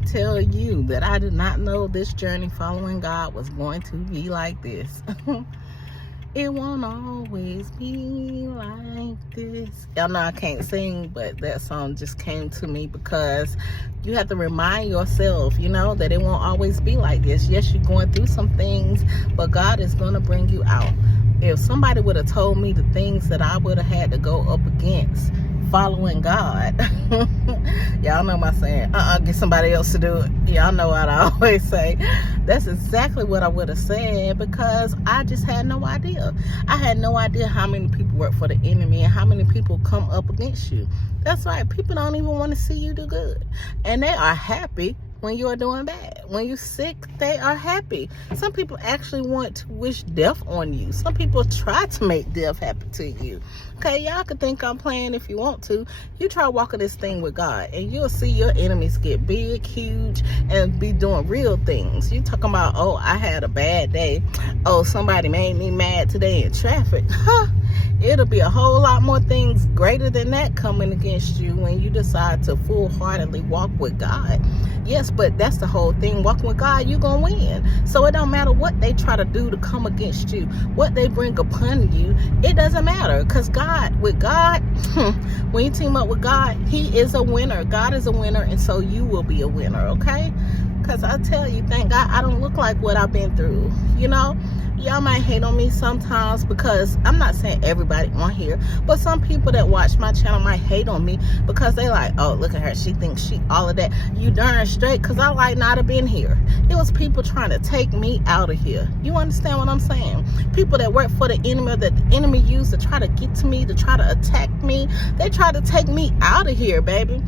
tell you that I did not know this journey following God was going to be like this. It won't always be like this. Y'all know I can't sing, but that song just came to me because you have to remind yourself, that it won't always be like this. Yes, you're going through some things, but God is going to bring you out. If somebody would have told me the things that I would have had to go up against following God, y'all know my saying, get somebody else to do it. Y'all know what I always say. That's exactly what I would have said, because I just had no idea. I had no idea how many people work for the enemy and how many people come up against you. That's right. People don't even want to see you do good, and they are happy when you are doing bad. When you're sick, they are happy. Some people actually want to wish death on you. Some people try to make death happen to you. Okay, y'all can think I'm playing if you want to. You try walking this thing with God, and you'll see your enemies get big, huge, and be doing real things. You talking about, oh, I had a bad day. Oh, somebody made me mad today in traffic. It'll be a whole lot more things greater than that coming against you when you decide to full-heartedly walk with God. Yes, but that's the whole thing. Walking with God, you're going to win. So it don't matter what they try to do to come against you, what they bring upon you. It doesn't matter, because with God, when you team up with God, He is a winner. God is a winner, and so you will be a winner, okay? Because I tell you, thank God I don't look like what I've been through. Y'all might hate on me sometimes, because I'm not saying everybody on here, but some people that watch my channel might hate on me because they like, oh, look at her, she thinks she all of that. You darn straight, because I like not have been here. It was people trying to take me out of here. You understand what I'm saying? People that work for the enemy, that the enemy used to try to get to me, to try to attack me. They try to take me out of here, baby.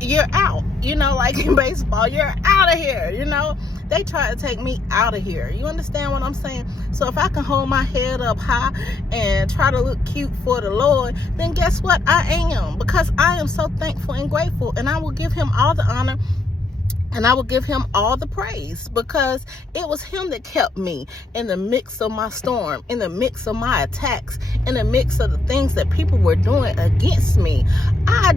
You're out. Like in baseball, you're out of here. They try to take me out of here. You understand what I'm saying? So if I can hold my head up high and try to look cute for the Lord, then guess what? I am, because I am so thankful and grateful, and I will give Him all the honor, and I will give Him all the praise, because it was Him that kept me in the mix of my storm, in the mix of my attacks, in the mix of the things that people were doing against me. I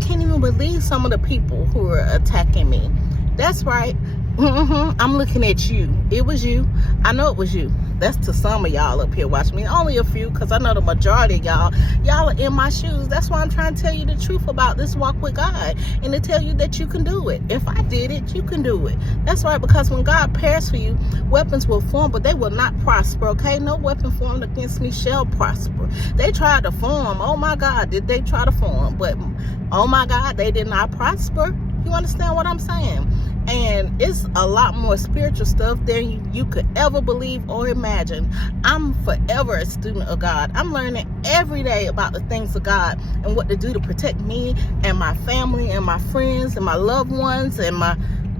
can't even believe some of the people who were attacking me. That's right. I'm looking at you. It was you. I know it was you. That's to some of y'all up here watching me. Only a few, because I know the majority of y'all are in my shoes. That's why I'm trying to tell you the truth about this walk with God, and to tell you that you can do it. If I did it, you can do it. That's right, because when God prepares for you, weapons will form, but they will not prosper, okay? No weapon formed against me shall prosper. They tried to form. Oh my God, did they try to form? But oh my God, they did not prosper. You understand what I'm saying? And it's a lot more spiritual stuff than you could ever believe or imagine. I'm forever a student of God. I'm learning every day about the things of God and what to do to protect me and my family and my friends and my loved ones and my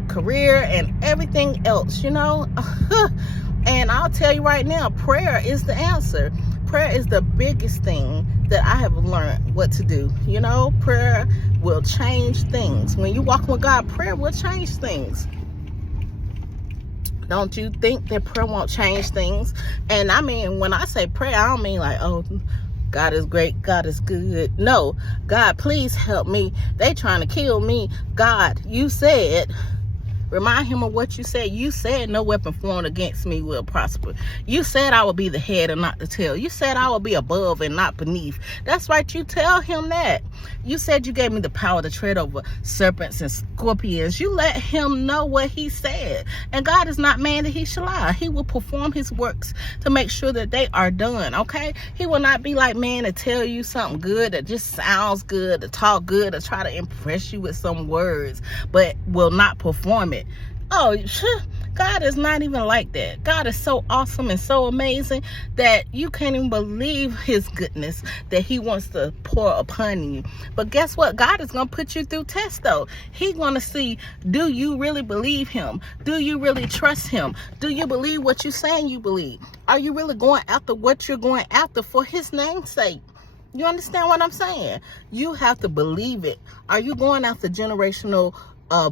career and everything else, And I'll tell you right now, prayer is the answer. Prayer is the biggest thing that I have learned what to do. Prayer will change things. When you walk with God, prayer will change things. Don't you think that prayer won't change things? And I mean, when I say prayer, I don't mean like, oh, God is great, God is good. No, God, please help me. They trying to kill me. God, you said, remind Him of what you said. You said no weapon formed against me will prosper. You said I will be the head and not the tail. You said I will be above and not beneath. That's right. You tell Him that. You said you gave me the power to tread over serpents and scorpions. You let Him know what He said. And God is not man that He shall lie. He will perform His works to make sure that they are done, okay? He will not be like man to tell you something good that just sounds good, to talk good, to try to impress you with some words, but will not perform it. Oh, God is not even like that. God is so awesome and so amazing that you can't even believe His goodness that He wants to pour upon you. But guess what? God is going to put you through tests, though. He's going to see, do you really believe Him? Do you really trust Him? Do you believe what you're saying you believe? Are you really going after what you're going after for His name's sake? You understand what I'm saying? You have to believe it. Are you going after generational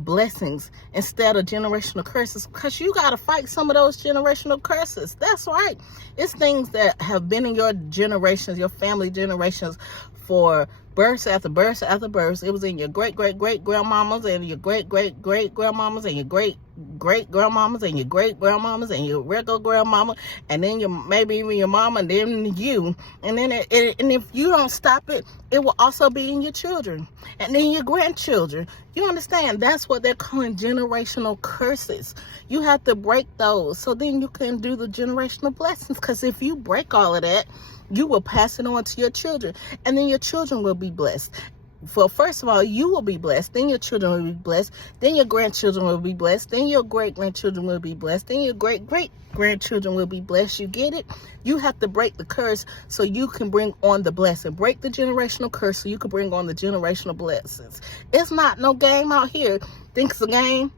blessings instead of generational curses? Because you got to fight some of those generational curses. That's right. It's things that have been in your generations, your family generations, for Births after births after births. It was in your great-great-great-grandmamas and your great-great-great-grandmamas and your great-great-grandmamas and your great-grandmamas and your regular grandmama, and then your maybe even your mama, and then you. And then and if you don't stop it, it will also be in your children and then your grandchildren. You understand? That's what they're calling generational curses. You have to break those so then you can do the generational blessings. Because if you break all of that, you will pass it on to your children, and then your children will be blessed. Well, first of all, you will be blessed, then your children will be blessed, then your grandchildren will be blessed, then your great-grandchildren will be blessed, then your great-great-grandchildren will be blessed. You get it? You have to break the curse so you can bring on the blessing. Break the generational curse so you can bring on the generational blessings. It's not no game out here. Think it's a game?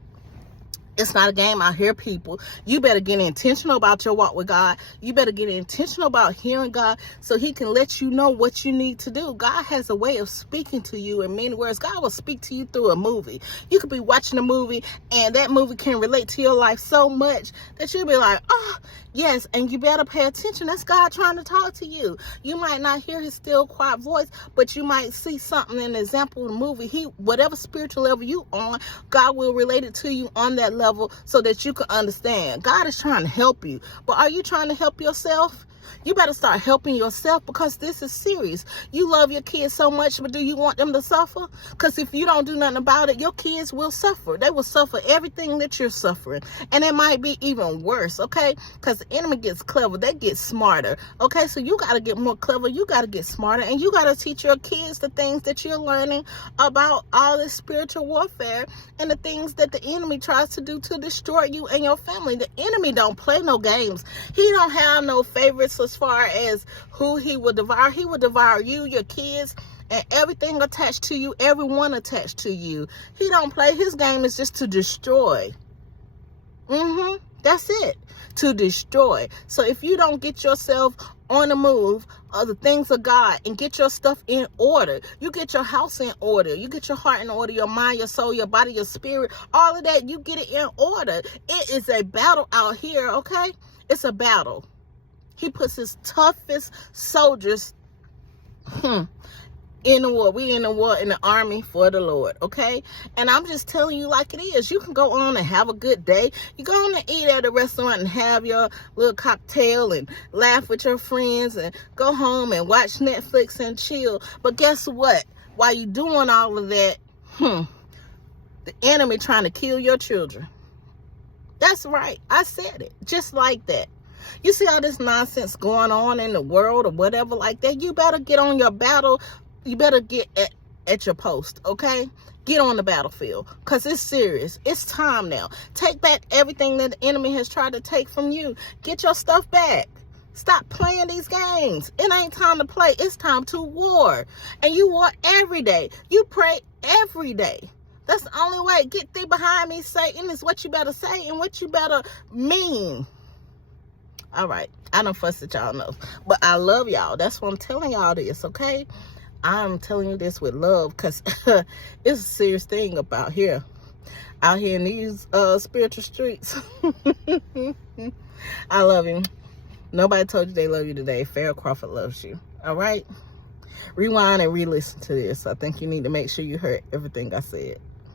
It's not a game out here, people. You better get intentional about your walk with God. You better get intentional about hearing God so he can let you know what you need to do. God has a way of speaking to you in many words. God will speak to you through a movie. You could be watching a movie and that movie can relate to your life so much that you'll be like, oh, yes, and you better pay attention. That's God trying to talk to you. You might not hear his still, quiet voice, but you might see something in the example of the movie. Whatever spiritual level you on, God will relate it to you on that level so that you can understand. God is trying to help you, but are you trying to help yourself? You better start helping yourself, because this is serious. You love your kids so much, but do you want them to suffer? Because if you don't do nothing about it, your kids will suffer. They will suffer everything that you're suffering. And it might be even worse, okay? Because the enemy gets clever. They get smarter, okay? So you got to get more clever. You got to get smarter. And you got to teach your kids the things that you're learning about all this spiritual warfare and the things that the enemy tries to do to destroy you and your family. The enemy don't play no games. He don't have no favorites as far as who he will devour. He will devour you, your kids, and everything attached to you, everyone attached to you. He don't play. His game is just to destroy. That's it. To destroy. So if you don't get yourself on the move of the things of God and get your stuff in order, you get your house in order, you get your heart in order, your mind, your soul, your body, your spirit, all of that, you get it in order. It is a battle out here, okay? It's a battle. He puts his toughest soldiers in the war. We in the war in the army for the Lord, okay? And I'm just telling you like it is. You can go on and have a good day. You go on and eat at a restaurant and have your little cocktail and laugh with your friends and go home and watch Netflix and chill. But guess what? While you doing all of that, the enemy trying to kill your children. That's right. I said it. Just like that. You see all this nonsense going on in the world or whatever like that. You better get on your battle. You better get at your post, okay? Get on the battlefield, because it's serious. It's time now. Take back everything that the enemy has tried to take from you. Get your stuff back. Stop playing these games. It ain't time to play. It's time to war. And you war every day. You pray every day. That's the only way. Get thee behind me, Satan, is what you better say and what you better mean. All right. I done fussed at y'all enough. But I love y'all. That's what I'm telling y'all this, okay? I'm telling you this with love, because it's a serious thing about here. Out here in these spiritual streets. I love you. Nobody told you they love you today. Farrah Crawford loves you. All right? Rewind and re-listen to this. I think you need to make sure you heard everything I said.